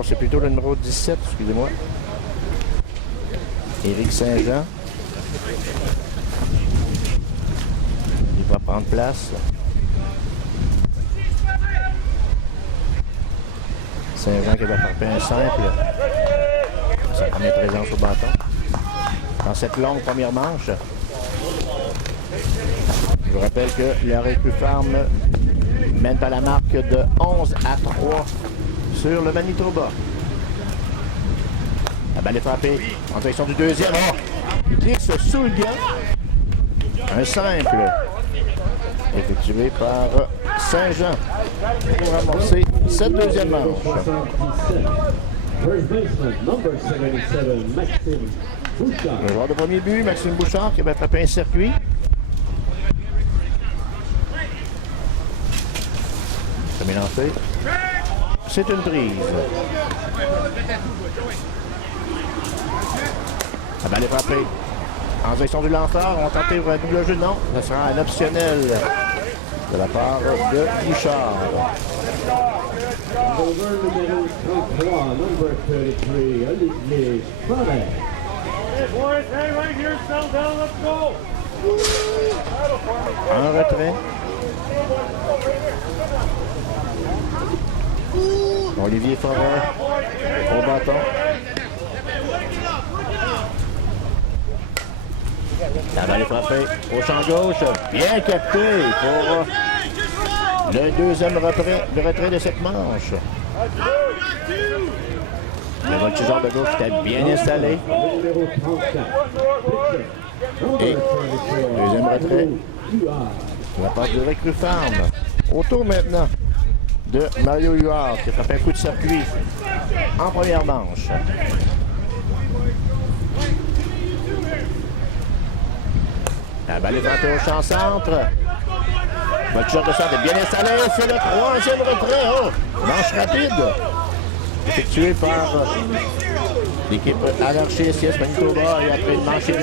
Bon, c'est plutôt le numéro 17, excusez-moi. Éric Saint-Jean. Il va prendre place. Saint-Jean qui va frapper un simple. Sa première présence au bâton. Dans cette longue première manche. Je vous rappelle que la Récu Farm mène à la marque de 11 à 3 sur le Manitoba. La balle est frappée en direction du deuxième. Oh! Il glisse sous le gant. Un simple effectué par Saint-Jean pour amorcer cette deuxième manche. Le joueur de premier but, Maxime Bouchard, qui avait frappé un circuit. C'est lancé. C'est une prise. La balle est frappée. En direction du lanceur, on va tenter un double jeu. Non, ce sera un optionnel de la part de Bouchard. Un retrait. Olivier Forêt au bâton. La balle est frappée au champ gauche. Bien capté pour le deuxième retrait de cette manche. Le voltigeur de gauche était bien installé. Et deuxième retrait de la part de Récu Farm. Autour maintenant de Mario Huard qui a frappé un coup de circuit en première manche. La balle est frappée au champ centre. Voltigeur de centre est bien installé. C'est le troisième retrait. Oh! Manche rapide. Effectué par l'équipe Anarchie SIS Manitoba et après une manche et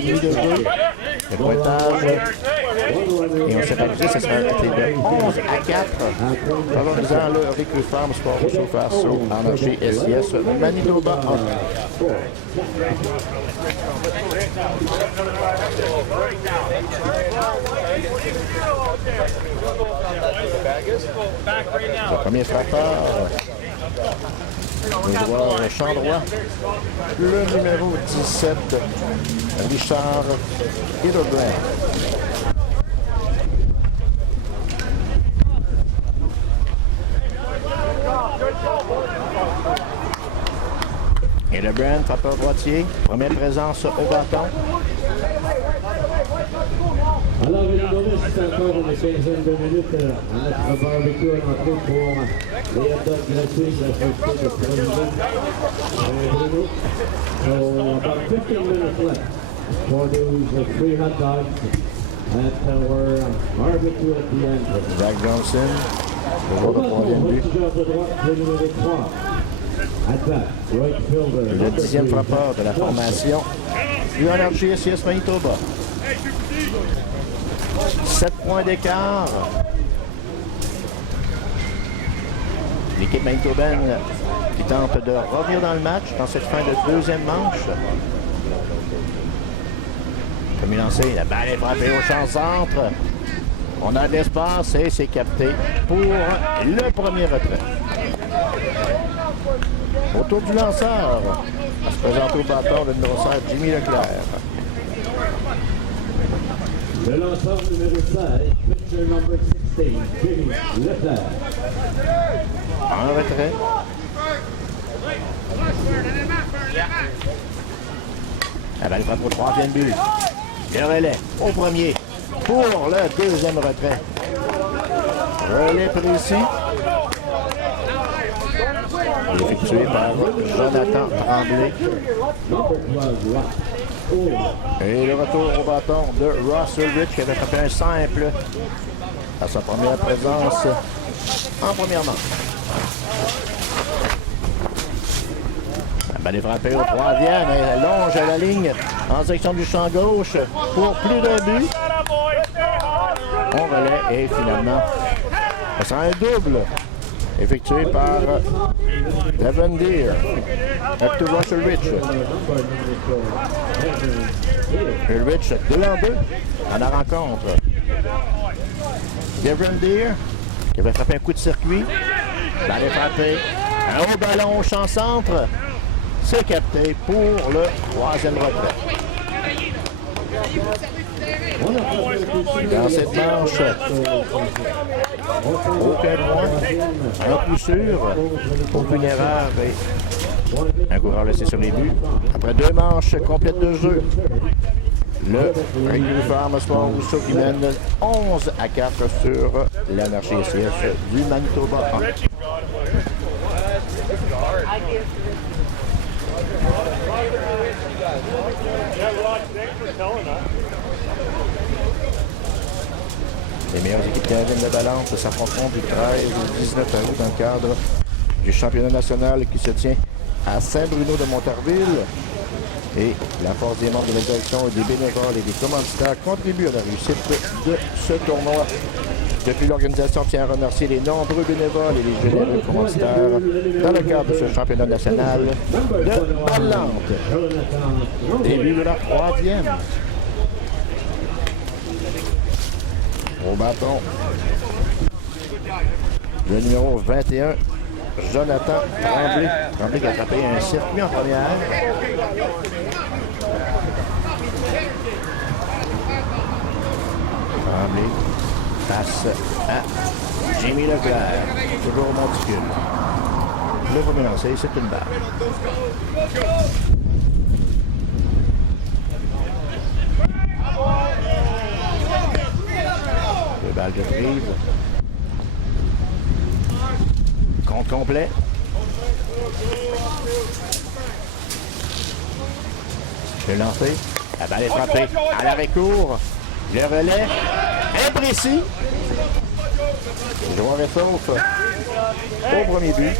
demie de jeu. Le pointage. Et on s'est amusé, ça sera arrêté de 11 à 4. Favorisant le Récu Farm Sport Rousseau face au Anarchie SIS Manitoba. Le premier frappeur, le joueur champ droit, le numéro 17, Richard Hildebrand. Hildebrand, frappeur droitier, première présence au bâton. Alors, les novices, encore une quinzaine de minutes à notre barbecue en entrée pour les hot dogs gratuits de la société de président Bruno. So, about 15 minutes left for those free hot dogs at our barbecue at the end. Zach Johnson, le joueur de troisième but. Le dixième frappeur de la formation du Anarchie SIS Manitoba. 7 points d'écart. L'équipe manitobaine qui tente de revenir dans le match dans cette fin de deuxième manche. Comme il lancé, la balle est frappée au champ centre. On a de l'espace et c'est capté pour le premier retrait. Autour du lanceur, à se présenter au bâton, le numéro 5, Jimmy Leclerc. Le lanceur numéro 16, pitcher number 16, Jimmy Leclerc. Un retrait. La balle frappe au troisième but. Le relais au premier pour le deuxième retrait. Relais précis. Effectué par Jonathan Tremblay. Et le retour au bâton de Ross Ulrich qui avait frappé un simple à sa première présence en première manche. La balle est frappée au troisième et elle longe à la ligne en direction du champ gauche pour plus d'un but. On relais et finalement, ça sera un double effectué par Devon Deer. Up to Russell Rich. Rich 2-2 à la rencontre. Devon Deer qui avait frappé un coup de circuit. Balle frappé. Un haut ballon au champ centre. C'est capté pour le troisième retrait. Dans cette manche, aucun point, un coup sûr, aucune erreur et un coureur laissé sur les buts. Après 2 manches complètes de jeu, le Ryu Farm Sport Rousseau qui mène 11-4 sur l'Anarchie SCF du Manitoba. Les meilleures équipes canadiennes de balance s'affronteront du 13 au 19 août dans le cadre du championnat national qui se tient à Saint-Bruno de Montarville. Et la force des membres de la direction, des bénévoles et des commanditaires contribuent à la réussite de ce tournoi. Depuis, l'organisation tient à remercier les nombreux bénévoles et les généreux commanditaires dans le cadre de ce championnat national de Ballante. Début de la 3e. Au bâton, le numéro 21, Jonathan Tremblay. Tremblay qui a attrapé un circuit en première. Tremblay face à Jimmy Leclerc. Toujours au monticule. Le premier lancé, c'est une balle. Deux balles de prise. Compte complet. Le lancer. La balle est frappée à l'arrêt-court. Le relais. Imprécis. Le joueur est sauf au premier but.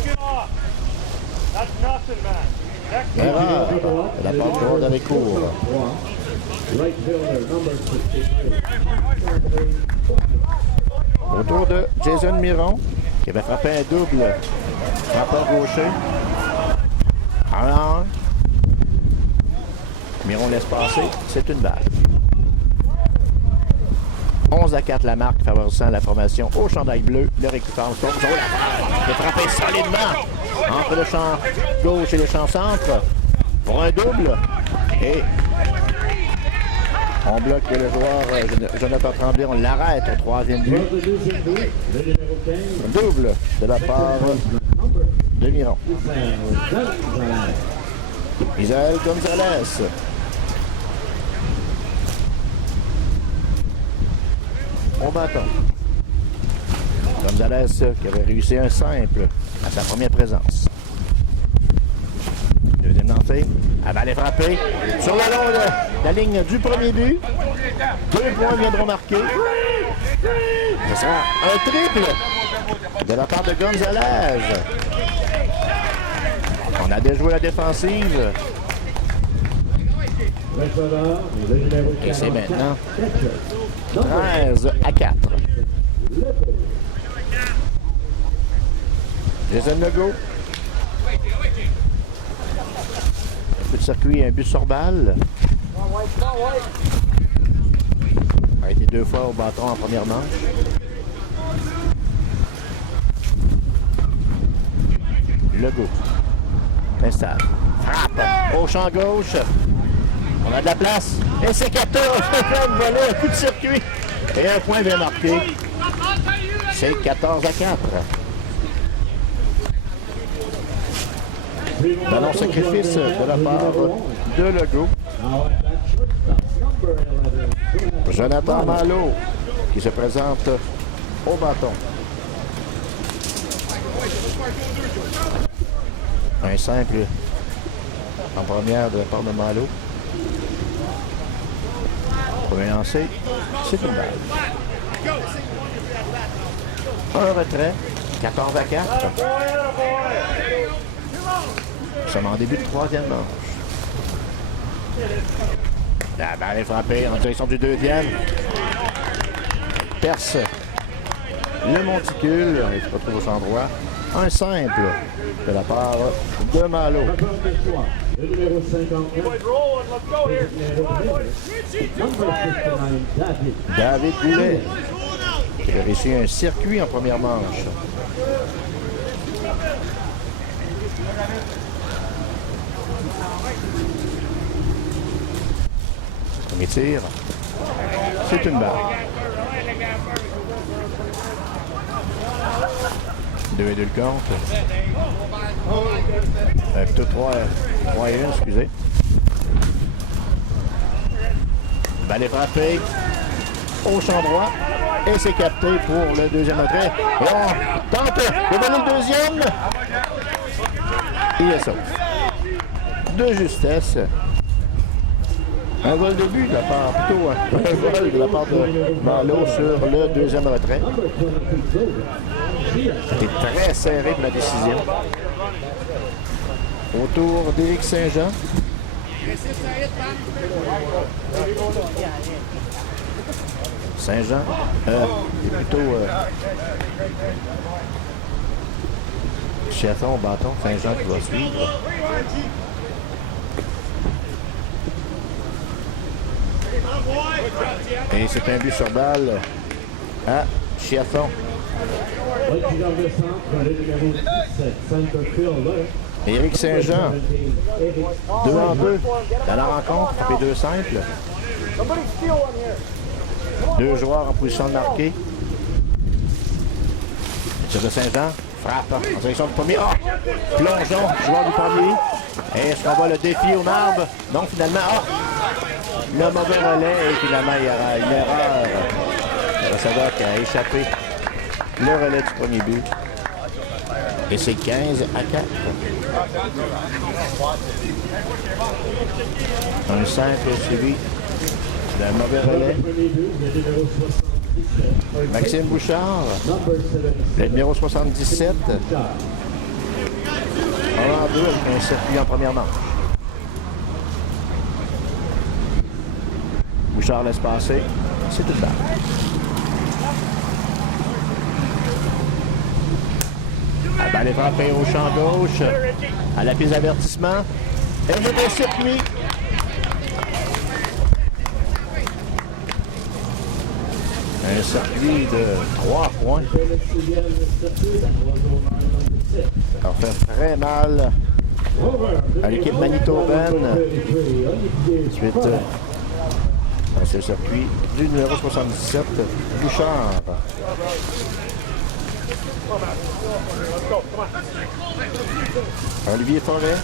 Erreur de la part du joueur d'arrêt-court. Autour de Jason Miron, qui avait frappé un double frappeur gaucher. 1-1. Miron laisse passer, c'est une balle. 11-4 la marque favorisant la formation au chandail bleu. Le récupère de frapper solidement entre le champ gauche et le champ centre pour un double. Et on bloque le joueur Jonathan Tremblay, on l'arrête au 3e but. Double de la part de Miron. Isaël Gonzalez. Au bâton. Gonzalez qui avait réussi un simple à sa première présence. Deuxième lancé. La balle est frappée sur le long de la ligne du premier but. 2 points viendront marquer. Ce sera un triple de la part de Gonzalez. On a déjoué la défensive. Et c'est maintenant 13-4. Jason Legault. Un peu de circuit, un but sur balle. A été 2 fois au bâton en première manche. Legault. Installe. Frappe au champ gauche. On a de la place. Et c'est 14. Voilà, un coup de circuit. Et un point bien marqué. C'est 14-4. Ballon sacrifice de la part de Legault. Jonathan Malo qui se présente au bâton. Un simple en première de la part de Malo. Premier lancé, c'est une balle. Un retrait, 14-4. Nous sommes en début de 3e manche. La balle est frappée en direction du 2e. Perce le monticule, il se retrouve au champ droit. Un simple de la part de Malo. Le numéro 54. David Goulet, qui a réussi un circuit en première manche. Premier tir, c'est une balle. 2 et 2 le compte. Plutôt 3 et 1, excusez. Balle est frappée au champ droit et c'est capté pour le deuxième retrait. Et on tente de donner le deuxième. Il est sauf. De justesse. Un vol de but de la part, plutôt un vol de la part de Malo sur le deuxième retrait. C'était très serré pour la décision. Autour d'Éric Saint-Jean. Saint-Jean est plutôt Chiasson au bâton. Saint-Jean qui va suivre. Et c'est un but sur balle à Chiasson. Éric Saint-Jean, 2 en 2 dans la rencontre, frappé 2 simples. 2 joueurs en position de marquer. Tir de Saint-Jean, frappe en direction du premier. Oh! Plongeon, joueur du premier. Est-ce qu'on va le défi au marbre? Donc finalement, le mauvais relais et finalement il y aura une erreur. Le receveur qui a échappé le relais du premier but. Et c'est 15 à 4. Un simple suivi d'un mauvais relais. Maxime Bouchard, le numéro 77. 1 en 2 avec un circuit en première manche. Bouchard laisse passer. C'est une balle. La balle est frappée au champ gauche, à la piste d'avertissement. Et le circuit. Un circuit de 3 points. Ça fait très mal à l'équipe manitobaine. Ensuite, c'est le circuit du numéro 77, Bouchard. Olivier Forêt.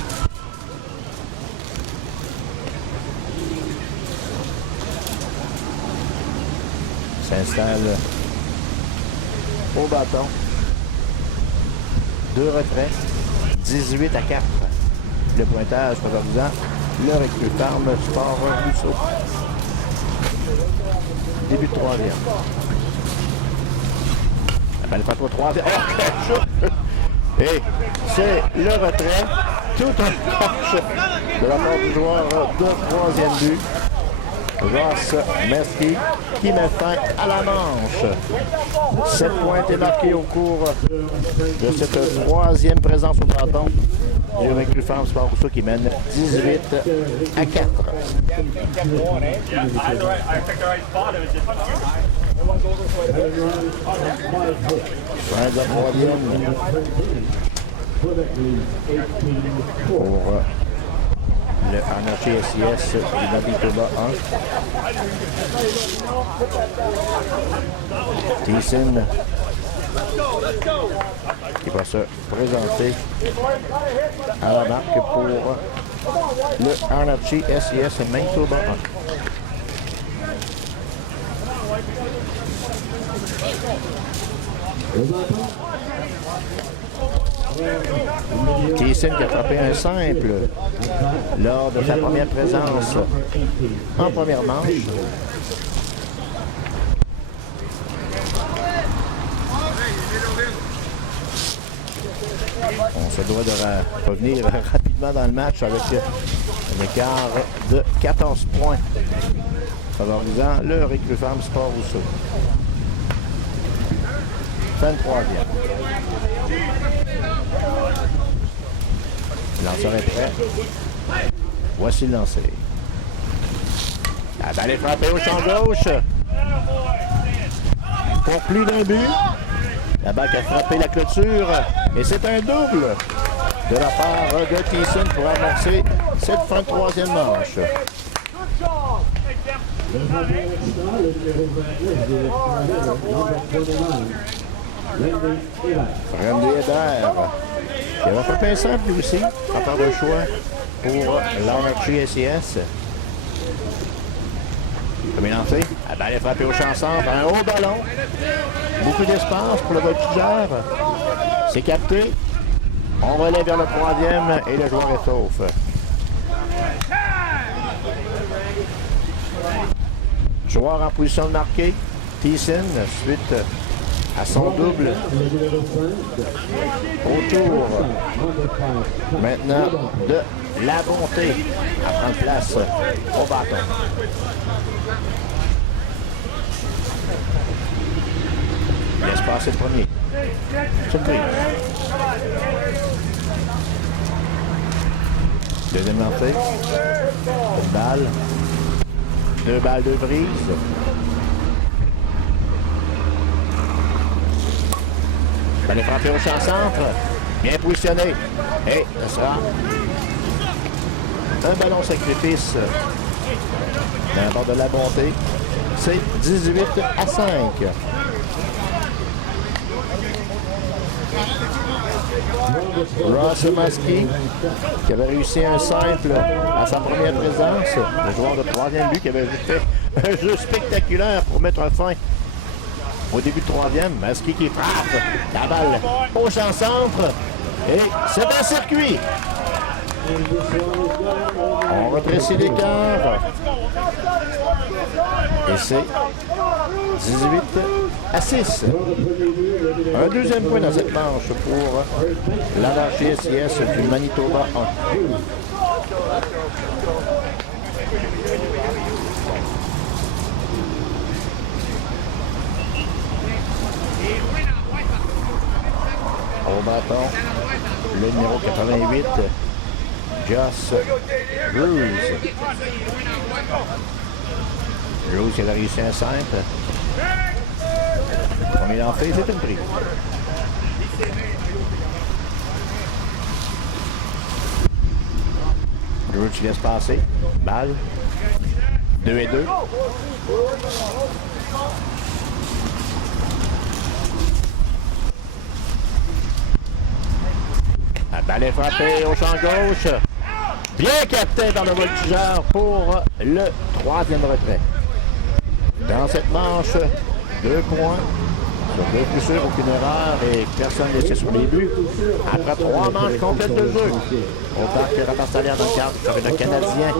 S'installe au bâton. 2 retraits. 18 à 4. Le pointage favorisant le Recru Farm Sport Rousseau. Début de 3e. La balle frappe au 3e. Oh, quel shoot! Et c'est le retrait. Tout un punch de la part du joueur de 3e but. Ross Mesky qui met fin à la manche. 7 points été marqués au cours de cette 3e présence au bâton du Recru Farm Sport Rousseau qui mène 18 à 4. Fin de la 3e pour le Anarchy SIS du Manitoba 1. Thiessen qui va se présenter à la marque pour le Anarchy SIS Manitoba 1. Thiessen qui a frappé un simple lors de sa première présence en première manche. On se doit de revenir rapidement dans le match avec un écart de 14 points favorisant le Recru Farm Sport Rousseau. 23e. Le lanceur est prêt. Voici le lancer. La balle est frappée au champ gauche. Pour plus d'un but. La balle qui a frappé la clôture. Et c'est un double de la part de Thiessen pour amorcer cette fin de troisième manche. Le numéro 29 de Randy Hébert, qui avait fait un simple lui aussi, en part de choix pour l'Armature SIS. Comme il en fait, la balle est frappée au champ centre, un haut ballon. Beaucoup d'espace pour le voltigeur. C'est capté. On relève vers le troisième et le joueur est sauf. Joueur en position de marquer, Thiessen, suite à son double. Autour maintenant de la bonté à prendre place au bâton. Il laisse passer le premier. C'est une prise. Deuxième lancée. Une balle. Deux balles de brise. Balle est frappée au champ centre. Bien positionné. Et ce sera un ballon sacrifice d'un bord de la bonté. C'est 18-5. Ross Maski, qui avait réussi un simple à sa première présence. Le joueur de troisième but qui avait fait un jeu spectaculaire pour mettre fin au début de troisième. Maski qui frappe la balle au champ centre. Et c'est un circuit. On rétrécit l'écart. Et c'est 18-6. Un deuxième point dans cette manche pour l'Anarchie SIS du Manitoba 1. Au bâton, le numéro 88, Joss Ruse. Rose, il a réussi un simple. Comme il en fait, c'est une prise. Rose, il laisse passer. Balle. 2-2. La balle est frappée au champ gauche. Bien capté dans le voltigeur pour le troisième retrait. Dans cette manche, 2 points. Sur 2 coups sûrs, aucune erreur et personne laissé sur les buts. Après 3 manches complètes de jeu, au parc Rabastalière dans le cadre sur le Canadien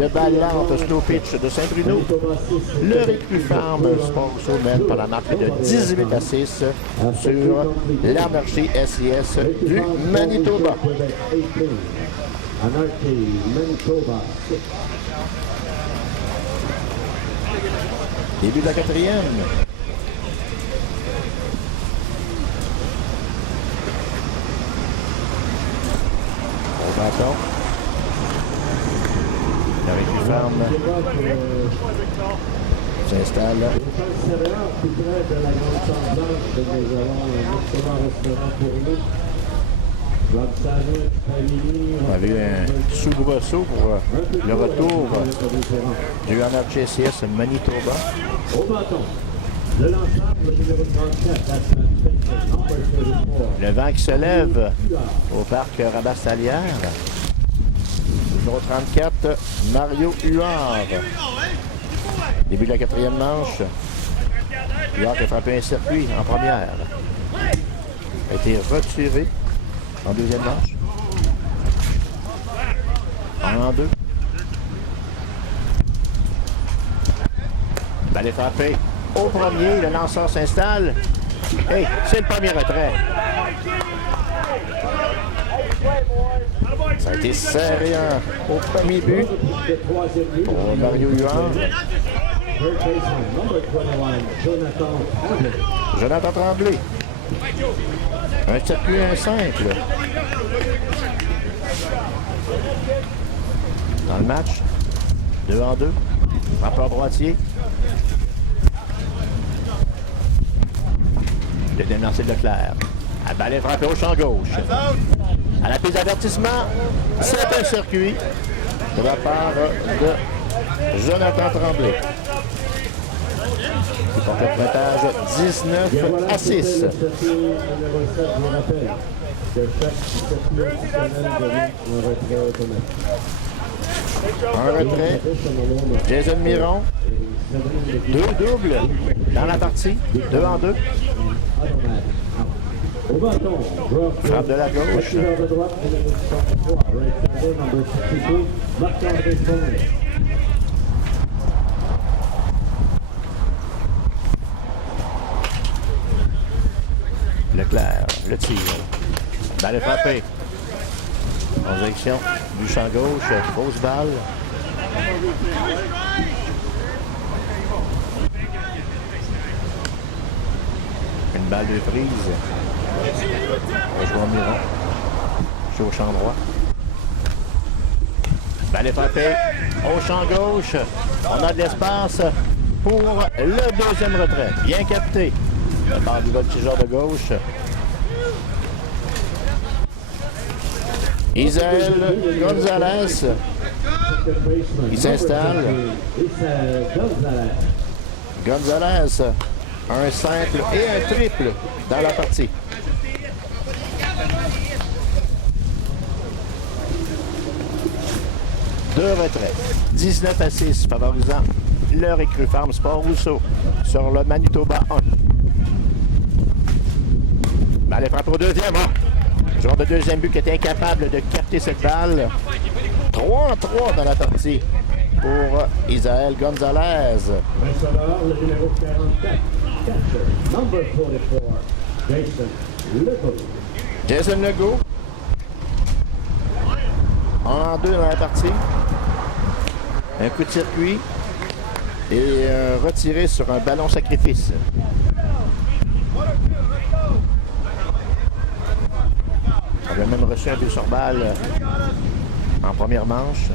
de balle lente slow pitch de Saint-Bruno. Le Recru Farm Sports mène par la marque de 18-6 sur l'Anarchie SIS du Manitoba. Début de la quatrième. Au bâton. La Recru Farm s'installe. On a eu un soubresaut pour le retour du Anarchie SIS Manitoba. Au bâton, le lanceur, le numéro 34, le vent qui se lève au parc Rabastalière. Numéro 34, Mario Huard. Début de la quatrième manche. Huard a frappé un circuit en première. A été retiré en deuxième manche. En 2. Balle est frappée au premier. Le lanceur s'installe. Et c'est le premier retrait. Ça a été serré au premier but pour Mario Huard. Jonathan Tremblay. Un circuit, un simple. Dans le match, 2-2. Frappeur droitier. Le dénoncé de Leclerc. La balle est frappée au champ gauche. À la piste d'avertissement, c'est un circuit de la part de Jonathan Tremblay. Il porte le pointage 19 à 6. Un retrait. Jason Miron. 2 doubles dans la partie. 2-2. Frappe de la gauche. Leclerc, le tir. Balle est frappée. En direction du champ gauche, grosse balle. Une balle de prise. On joue en Miron. Je suis au champ droit. Balle est frappée au champ gauche. On a de l'espace pour le deuxième retrait. Bien capté. La part du voltigeur de gauche. Isael Gonzalez. Il s'installe. Gonzalez. Un simple et un triple dans la partie. Deux retraits. 19 à 6, favorisant le Recru Farm Sport Rousseau sur le Manitoba 1. Balle est frappée au deuxième. Joueur de deuxième but qui était incapable de capter cette balle. 3-3 dans la partie pour Isael Gonzalez. Le numéro 44, number 44, Jason Legault. Jason Legault. En 2 dans la partie. Un coup de circuit et retiré sur un ballon sacrifice. On avait même reçu un but sur balle en première manche.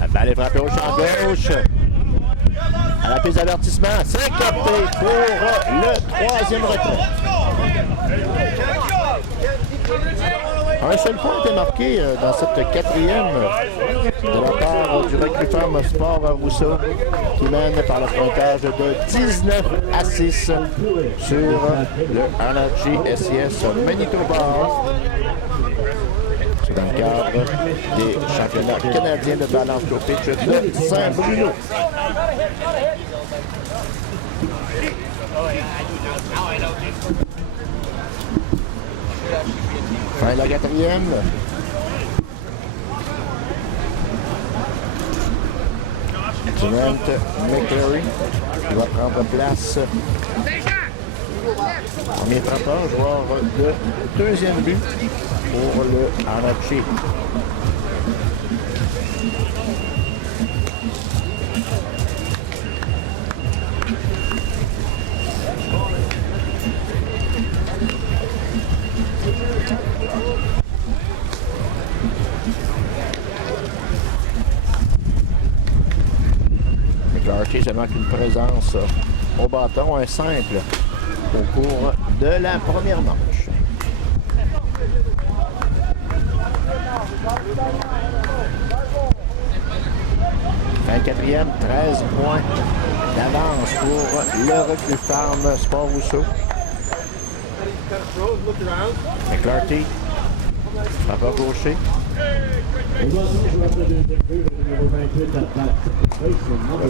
La balle est frappée au champ gauche. À la piste d'avertissement, c'est capté pour le troisième retrait. Un seul point a été marqué dans cette quatrième de la part du Recru Farm Sport Rousseau qui mène par le pointage de 19 à 6 sur le Energy SIS Manitoba. C'est dans le cadre des championnats canadiens de balance au pitch de Saint-Bruno. Fin de la quatrième. Trent McCleary qui va prendre place. Premier frappeur, joueur de deuxième but pour le Arachie. McClarty seulement qu'une présence au bâton, un simple au cours de la première manche. Fin quatrième, 13 points d'avance pour le Recru Farm Sport Rousseau. McClarty, frappeur gaucher. Il va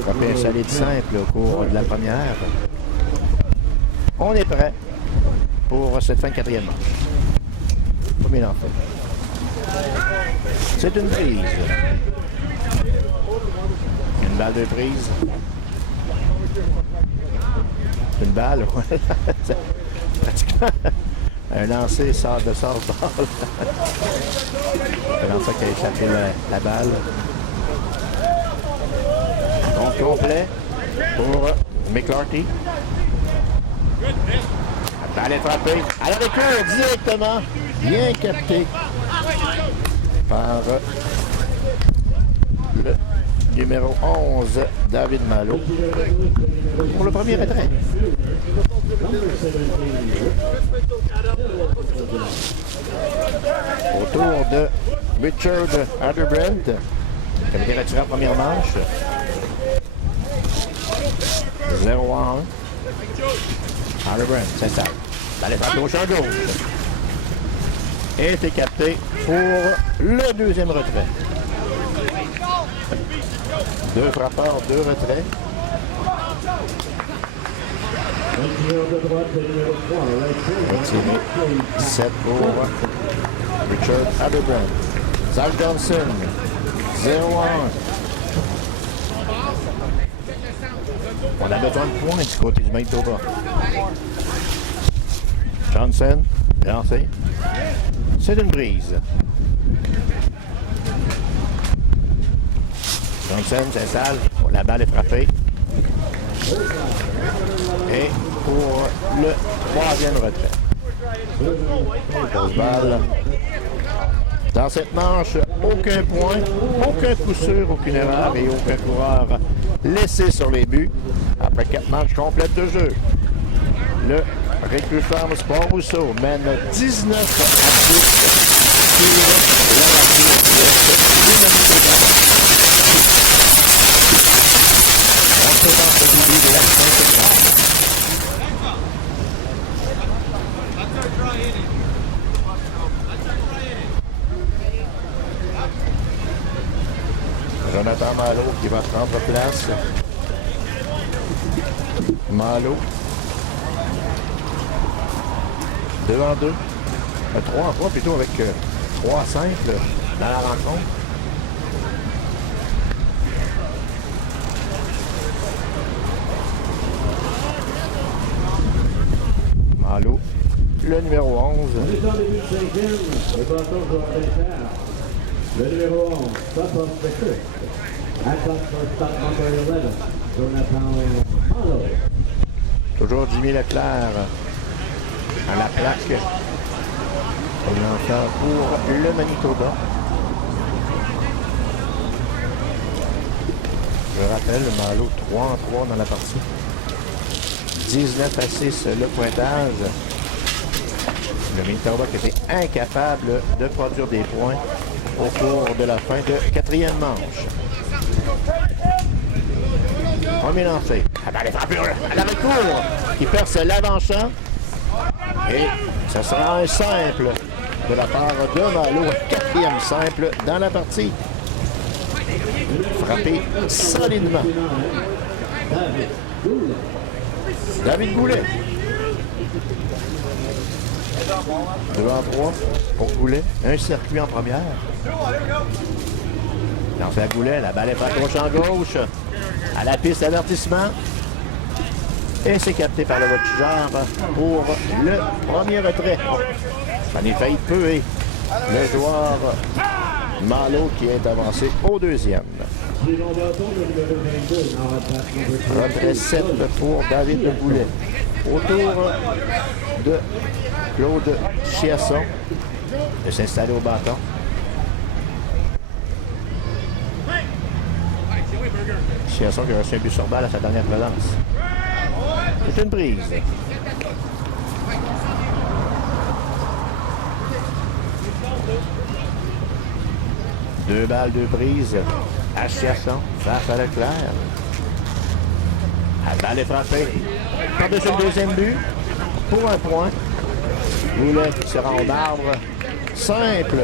frapper un solide simple au cours de la première. On est prêt pour cette fin de quatrième manche. Premier lancé. C'est une prise. Une balle de prise. Une balle, ouais. Pratiquement un lancer sort de softball. Un lancer qui a échappé la balle. Donc complet pour McClarty. La balle est frappée. À la recours directement. Bien capté par le numéro 11, David Malo, pour le premier retrait. Au tour de Richard Atterbrand, qui a été retiré en première manche. 0-1. Atterbrand, c'est ça. Allez, faire gauche à gauche. Et été capté pour le deuxième retrait. 2 frappeurs, 2 retraits. Retiré 7 pour Richard Atterbrand. Zach Johnson, 0-1. On a besoin de points du côté du Manitoba. Johnson, lancé. C'est une brise. Johnson s'installe. La balle est frappée. Et pour le troisième retrait. Grosse balle. Dans cette manche, aucun point, aucun coup sûr, aucune erreur et aucun coureur laissé sur les buts. Après 4 manches complètes de jeu, le Recru Farm Sport Rousseau mène 19 à 6 sur la raquette de ce on se lance au début de la 5e manche. Jonathan Malo qui va prendre place. Malo. 2 en 2. 3 en 3 plutôt avec 3 simples dans la rencontre. Malo. Le numéro 11. Le numéro 11, stop of the fifth. At up for stop number 11, Jonathan Malo. Toujours Jimmy Leclerc à la plaque. On entend pour le Manitoba. Je rappelle, le Malo 3 en 3 dans la partie. 19 à 6 le pointage. Le Manitoba qui était incapable de produire des points au cours de la fin de 4e manche. Premier lancé. La balle est frappée à la recours. Il perce l'avant-champ. Et ce sera un simple de la part de Malo. 4e simple dans la partie. Frappé solidement. David Goulet. 2 en 3 pour Goulet. Un circuit en première. Lancé à Goulet. La balle est à gauche en gauche. À la piste d'avertissement. Et c'est capté par le voltigeur pour le premier retrait. Ça n'est failli peu et le joueur Malo qui est avancé au deuxième. Retrait 7 pour David Goulet. Autour de Claude Chiasson de s'installer au bâton. Chiasson qui a reçu un but sur balle à sa dernière présence. C'est une prise. Deux balles, 2 prises à Chiasson face à Leclerc. La balle est frappée. Par-dessus le deuxième but pour un point. Goulet qui sera en arbre. Simple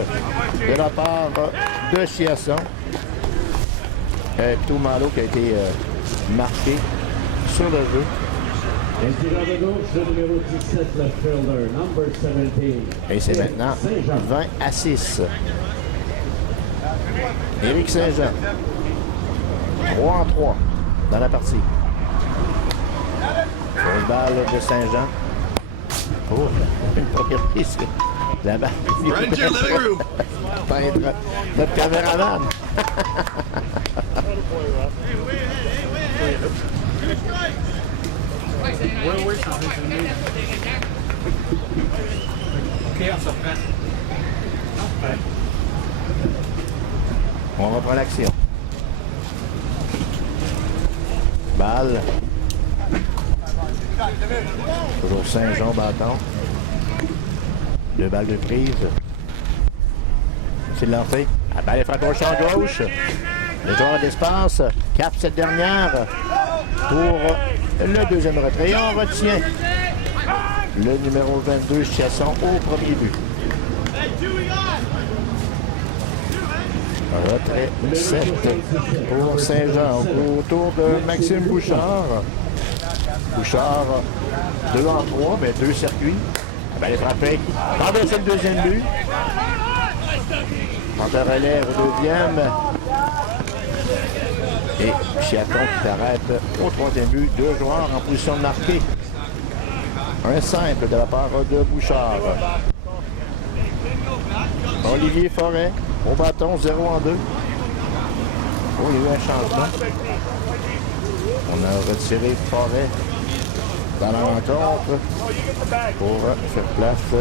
de la part de Chiasson. Tout Malo qui a été marqué sur le jeu. Et c'est maintenant 20 à 6. Éric Saint-Jean. 3 en 3 dans la partie. Grosse balle de Saint-Jean. Oh, une première prise. La balle. Notre caméraman. OK, on se reprend. On reprend l'action. Balle. Toujours Saint-Jean bâton. 2 balles de prise. C'est lancé. La balle est frappée au champ gauche. Le joueur d'espace capte cette dernière pour le deuxième retrait. Et on retient le numéro 22, Chasson, au premier but. Retrait 7 pour Saint-Jean autour de Maxime Bouchard. Bouchard, 2 en 3, mais 2 circuits. La balle est frappée. C'est le deuxième but. Panthère relève au deuxième. Et Chiaton qui s'arrête au troisième but. 2 joueurs en position de marquer. Un simple de la part de Bouchard. Olivier Forêt au bâton, 0 en 2. Oh, il y a eu un changement. On a retiré Forêt dans la rencontre pour faire place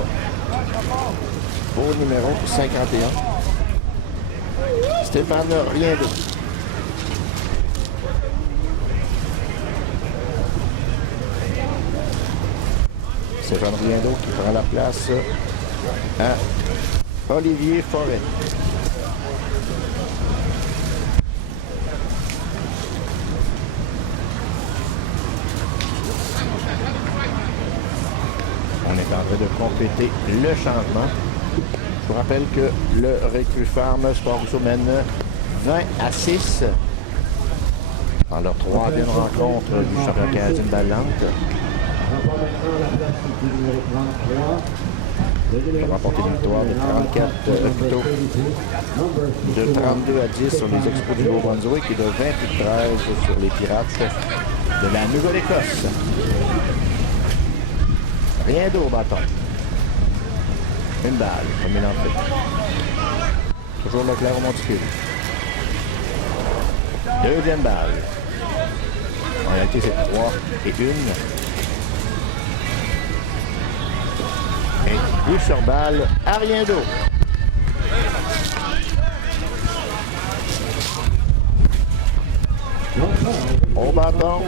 au numéro 51. Stéphane Riendo. Stéphane Riendo qui prend la place à Olivier Forêt. On est en train de compléter le changement. Je vous rappelle que le Recru Farm Sport Rousseau mène 20 à 6 dans leur 3e rencontre du championnat canadien de balle-lente. Ils ont remporté une victoire de 34 plutôt de 32 à 10 sur les Expos du Nouveau-Brunswick et de 28-13 sur les Pirates de la Nouvelle-Écosse. Rien d'eau au bâton. Une balle, comme il en fait. Toujours Leclerc au monticule. Deuxième balle. En réalité, c'est 3 et 1. Et but sur balle, à rien d'eau. Au bâton,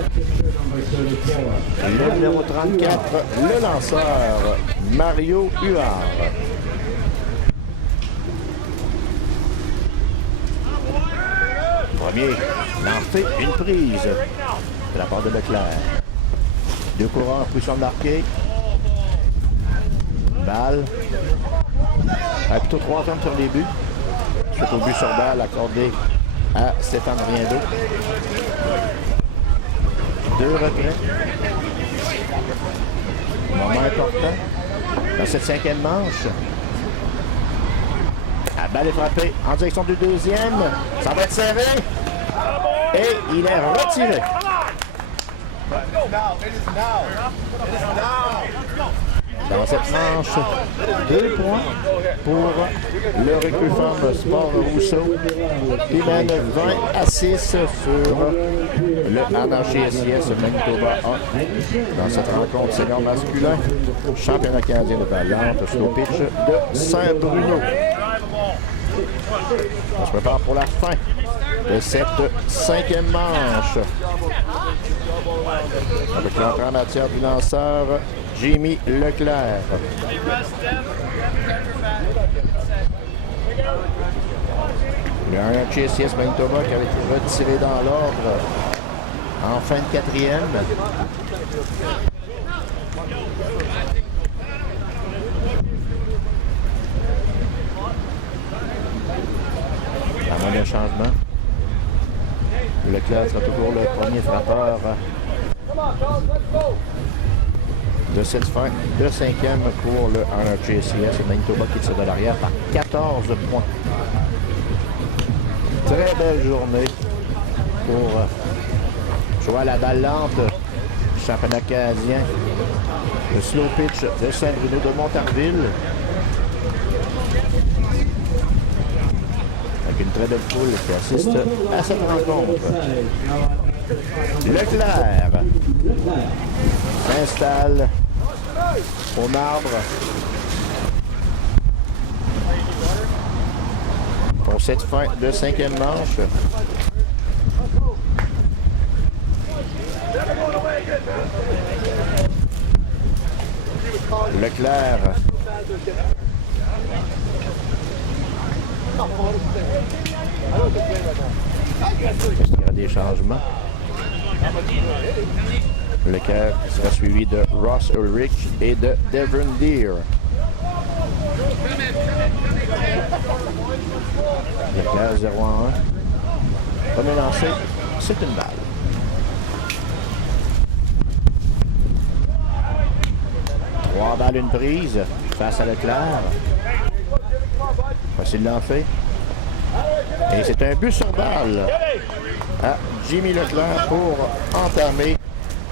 le numéro 34, le lanceur, Mario Huard. Premier lancé, une prise de la part de Leclerc. 2 courants en position de marquer. Balle. Plutôt 3 hommes sur les buts. C'est au but sur balle accordé à Stéphane Riendo. 2 retraits. Moment important dans cette 5e manche. La balle est frappée en direction du deuxième. Ça va être serré. Et il est retiré. Dans cette manche, 2 points pour le Recru Farm Sport Rousseau qui mène 20 à 6 sur le ANHCSIS Manitoba A dans cette rencontre senior masculin championnat canadien de balle-lente slow pitch de Saint-Bruno. On se prépare pour la fin de cette 5e manche avec l'entrée en matière du lanceur Jimmy Leclerc. Il y a un HCS Manitoba qui avait été retiré dans l'ordre en fin de 4e. À moins d'un changement, Leclerc sera toujours le premier frappeur de cette fin de 5e pour le RHCS Manitoba qui tire de l'arrière par 14 points. Très belle journée pour jouer à la balle lente du championnat canadien. Le slow pitch de Saint-Bruno de Montarville. Avec une très belle foule qui assiste à cette rencontre. Leclerc s'installe au marbre. pour cette fin de 5e manche. Leclerc. Est-ce qu'il y aura des changements? Leclerc sera suivi de Ross Ulrich et de Devon Deer. Leclerc 0-1. Premier lancé, c'est une balle. Trois balles, une prise face à Leclerc. Facile d'en fait. Et c'est un but sur balle à Jimmy Leclerc pour entamer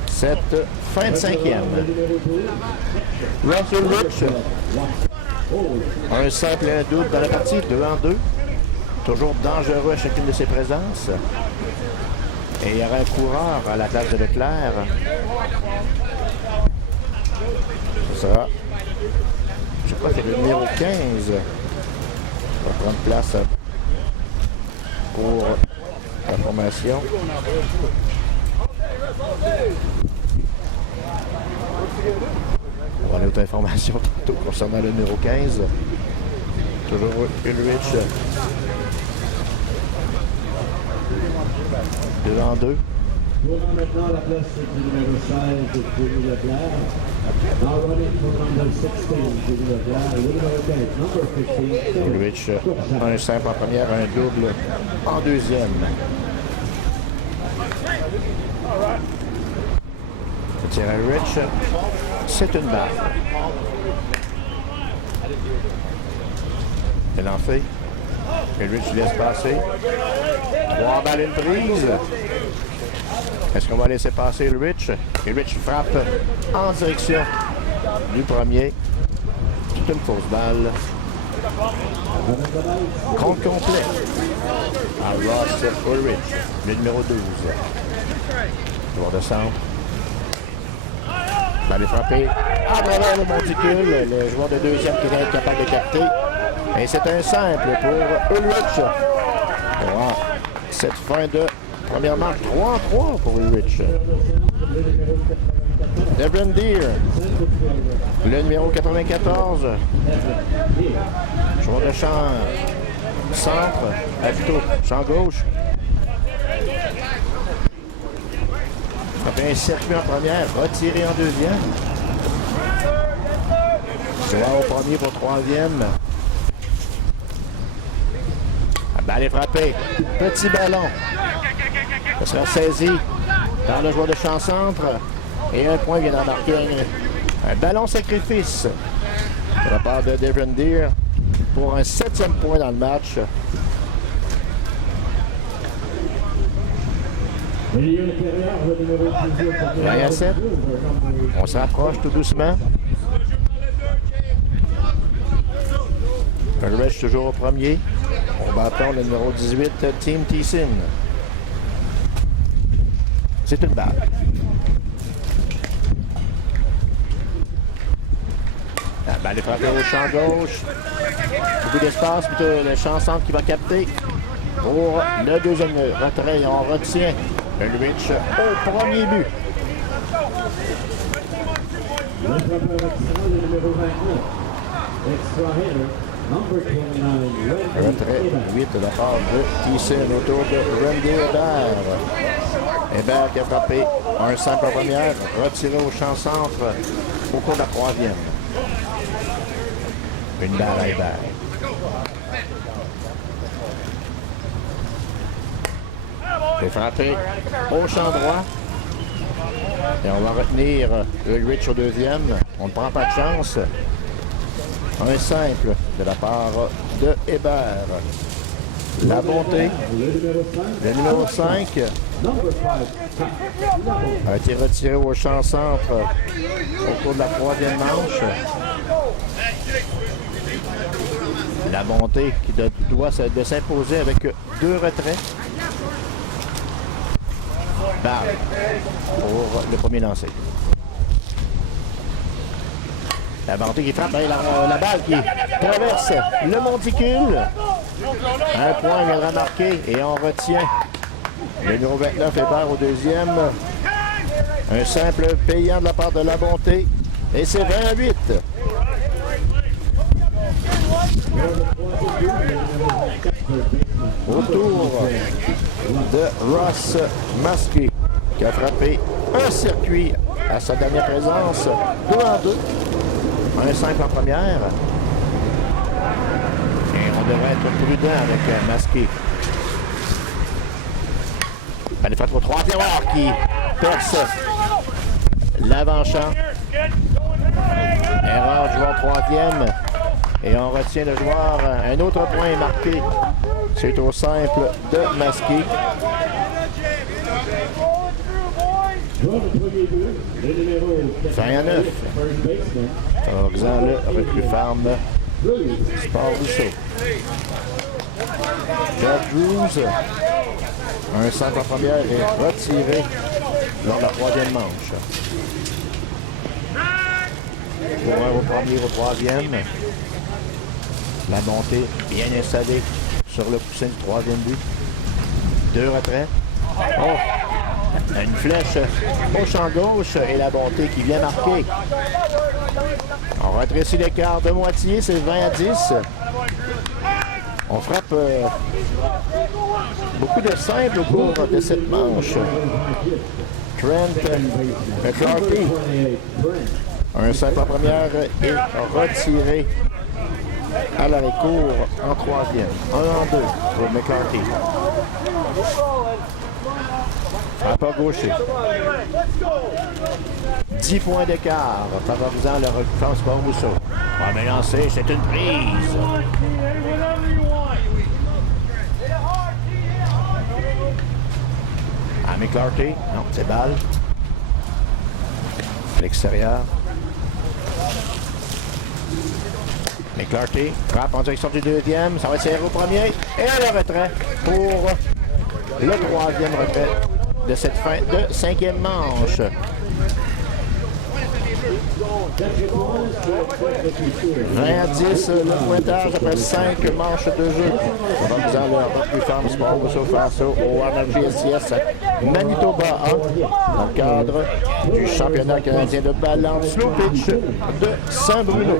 cette fin de 5e. Russell Rich, un simple et un double dans la partie, 2-2. Toujours dangereux à chacune de ses présences. Et il y aura un coureur à la place de Leclerc. Ce sera, je crois que c'est le numéro 15 va prendre place pour la formation. On va aller aux informations tantôt concernant le numéro 15. Toujours Ulrich. 2-2. Maintenant la place du numéro 16 de Jimmy Leclerc. Now running for number 16, Jimmy Leclerc. Number 15. Ulrich, un simple en première, un double en deuxième. Le tir à Ulrich, c'est une balle. Elle en fait. Ulrich laisse passer. 3 balles, une prise. Est-ce qu'on va laisser passer Ulrich? Ulrich frappe en direction du premier. C'est une fausse balle. Compte complet à Ross Ulrich, le numéro 12. Joueur de centre. Balle est frappée à travers le monticule. Le joueur de deuxième qui va être capable de capter. Et c'est un simple pour Ulrich. Pour cette fin de première marque, 3-3 pour Ulrich. Devon Deer, le numéro 94. Joueur de champ centre, plutôt champ gauche. Après un circuit en première, retiré en deuxième. Joueur au premier pour troisième. La balle est frappée. Petit ballon. Ça sera saisi par le joueur de champ centre. Et un point vient d'en marquer un ballon sacrifice de la part de Devon Deer pour un 7e point dans le match. Ryan 7. On se rapproche tout doucement. Ulrich toujours au premier. On va attendre le numéro 18, Tim Thiessen. C'est une balle. La balle est frappée au champ gauche. Beaucoup d'espace, plutôt le champ centre qui va capter pour le deuxième retrait. On retient Ulrich au premier but. Le frappeur extra, le numéro 29. Extra hitter, number 29. Retrait 8 de la part de Thiessen autour de Randy Hébert. Hébert qui a frappé un simple en première, retiré au champ centre au cours de la troisième. Une balle à Hébert. C'est frappé au champ droit. Et on va retenir Ulrich au deuxième. On ne prend pas de chance. Un simple de la part de Hébert. La bonté. Le numéro 5 a été retiré au champ centre au cours de la troisième manche. La bonté qui doit de s'imposer avec 2 retraits. Balle pour le premier lancé. La bonté qui frappe, la balle qui traverse le monticule. Un point viendra marquer et on retient. Le numéro 29 Hébert au deuxième. Un simple payant de la part de La Bonté. Et c'est 20-8. Au tour de Ross Masky, qui a frappé un circuit à sa dernière présence. 2-2. Un 5 en première. Et on devrait être prudent avec Masky. Allez, frappe au troisième qui perce l'avant-champ. Erreur du joueur troisième. Et on retient le joueur. Un autre point est marqué. C'est au simple de Masky. Fin à 9. Favorisant le recrue Farm Sport Rousseau. George Drews. Un centre en première est retiré lors de la troisième manche. Pour un au premier, au troisième. La montée bien installée sur le coussin du troisième but. 2 retraits. Oh! Une flèche au champ gauche et La Bonté qui vient marquer. On rétrécit l'écart de moitié, c'est 20-10. On frappe beaucoup de simples au cours de cette manche. Trent McCarthy. Un simple en première est retiré à l'arrêt-court en troisième. 1 en 2 pour McCarthy. Frappe à gaucher. 10 points d'écart favorisant le recrue Sport Rousseau. On va lancer, c'est une prise. À McCarthy. Non, c'est balle. À l'extérieur. McCarthy frappe en direction du deuxième. Ça va être serré au premier. Et le retrait pour le troisième retrait de cette fin de cinquième manche. 20-10, le pointage après 5 manches de jeu. On va vous en leur recrue Farm Sport Rousseau face au RGSCS Manitoba 1 dans le cadre du championnat canadien de balance slow pitch de Saint-Bruno.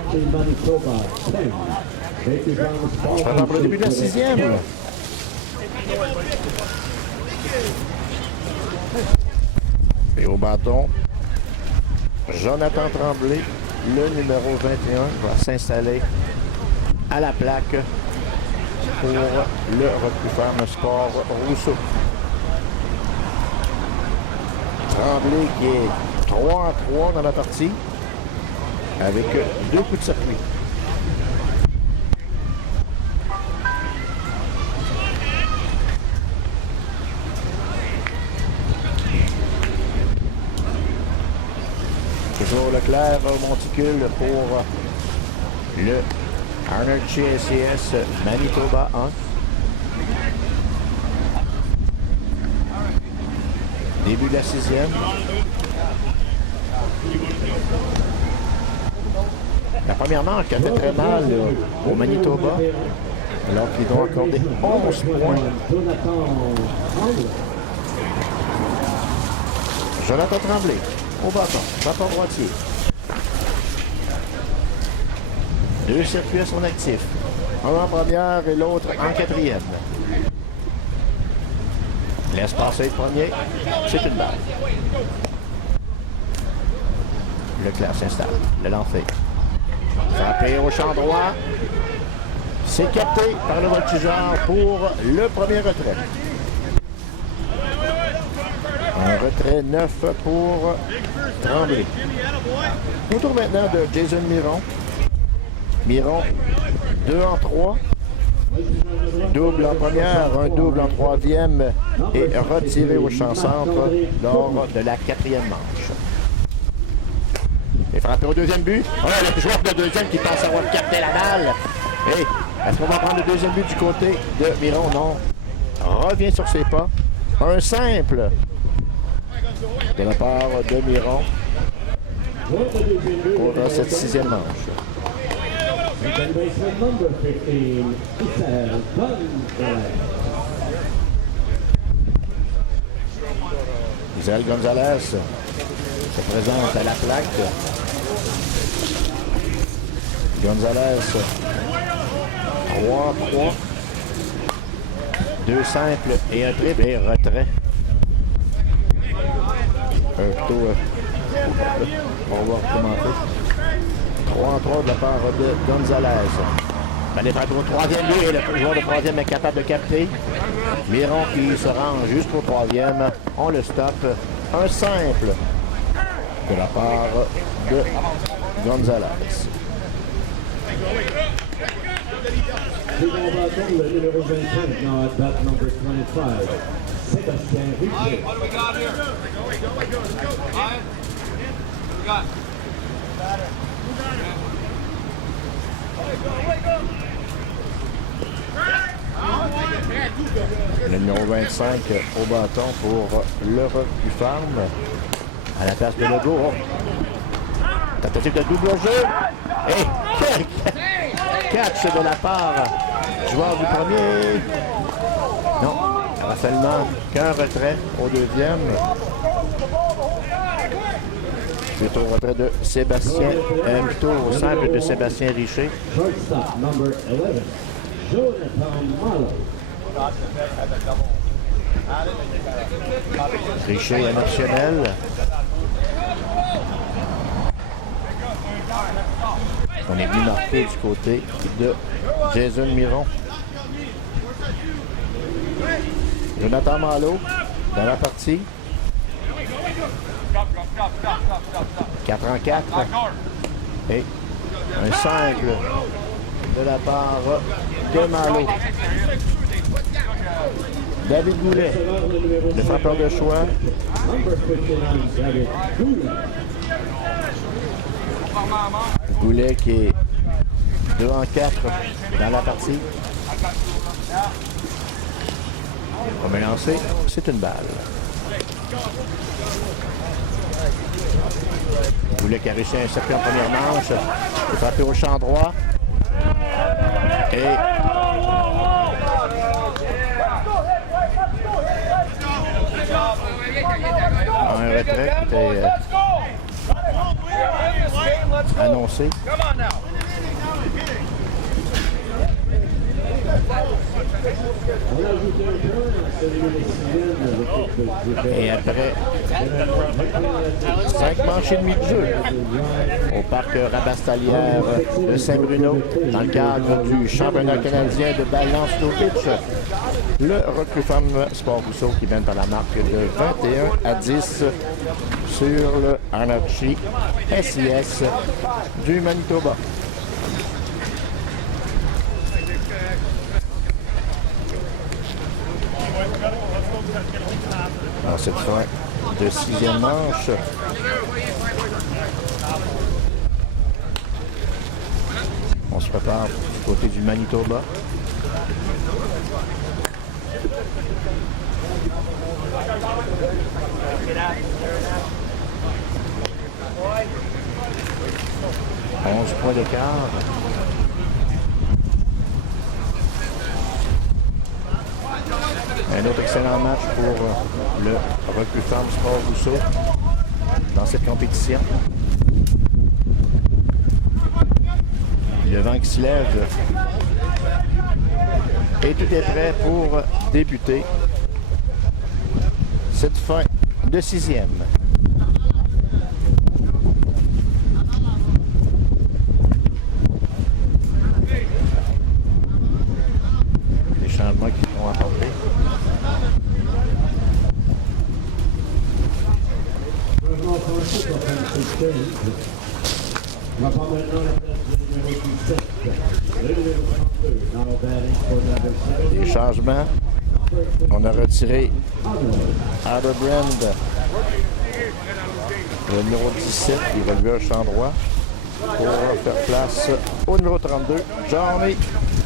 On se prépare pour le début de la sixième. Et au bâton, Jonathan Tremblay, le numéro 21, va s'installer à la plaque pour le recrue Farm Sport Rousseau. Tremblay qui est 3-3 dans la partie avec 2 coups de circuit. Toujours Leclerc au monticule pour le Arnold GSCS Manitoba 1. Début de la sixième. La première manche qui a fait très mal au Manitoba, alors qu'ils doivent accorder 11 points. Jonathan Tremblay au bâton droitier. 2 circuits à son actif. Un en première et l'autre en quatrième. Laisse passer le premier. C'est une balle. Leclerc s'installe. Le lancer. Frappé au champ droit. C'est capté par le voltigeur pour le premier retrait. Un retrait 9 pour Tremblay. Autour maintenant de Jason Miron. Miron, 2 en 3. Double en première, un double en troisième et retiré au champ centre lors de la quatrième manche. Et frappé au deuxième but. Oh, le joueur de deuxième qui pense avoir capté la balle. Et est-ce qu'on va prendre le deuxième but du côté de Miron? Non. Revient sur ses pas. Un simple de la part de Miron pour cette sixième manche. Second baseman number 15, Isel Gonzalez. Isel Gonzalez se présente à la plaque. Gonzalez, 3-3. 2 simples et un triple et retrait. Plutôt, on va recommencer. 3-3 de la part de Gonzalez. Ben, les frappes au troisième but et le joueur de troisième est capable de capter. Miron qui se rend jusqu'au troisième. On le stoppe. Un simple de la part de Gonzalez. Suivant au bâton, le numéro 25, now at bat number 25, Sébastien Richer. What do we got here? Ryan? What we got? Le numéro 25 au bâton pour le Recul Farm. À la place de Legault. Oh. Tentative de double jeu. Et quel catch de la part du joueur du premier. Non, seulement qu'un retrait au deuxième. C'est au retrait de Sébastien, plutôt au simple de Sébastien Richer. Shortstop number 11, Jonathan Malo. Richer un optionnel. On est venu marquer du côté de Jason Miron. Jonathan Malo dans la partie. 4-4. Et un simple de la part de Malo. David Goulet, le frappeur de choix. Number 59, David Goulet. Goulet qui est 2-4 dans la partie. On va lancer, c'est une balle. Goulet qui a réussi un circuit en première manche. Il est frappé au champ droit. Et un retrait qui était annoncé. Et après 5 manches et demie de jeu au parc Rabastalière de Saint-Bruno dans le cadre du championnat canadien de balance no pitch, le Recul Farm Sport Rousseau qui mène par la marque de 21-10 sur le Anarchy SIS du Manitoba. Dans cette fin de 6e manche, on se prépare du côté du Manitoba. « 11 points d'écart. Un autre excellent match pour le Recul Farm Sport Rousseau dans cette compétition. Le vent qui se lève et tout est prêt pour débuter cette fin de 6e. Les changements qui sont apportés. On va prendre maintenant la place du numéro 17, le numéro 32, now batting for number 7. Les changements. On a retiré Aderbrand, le numéro 17, qui va lui au champ droit, pour faire place au numéro 32, Johnny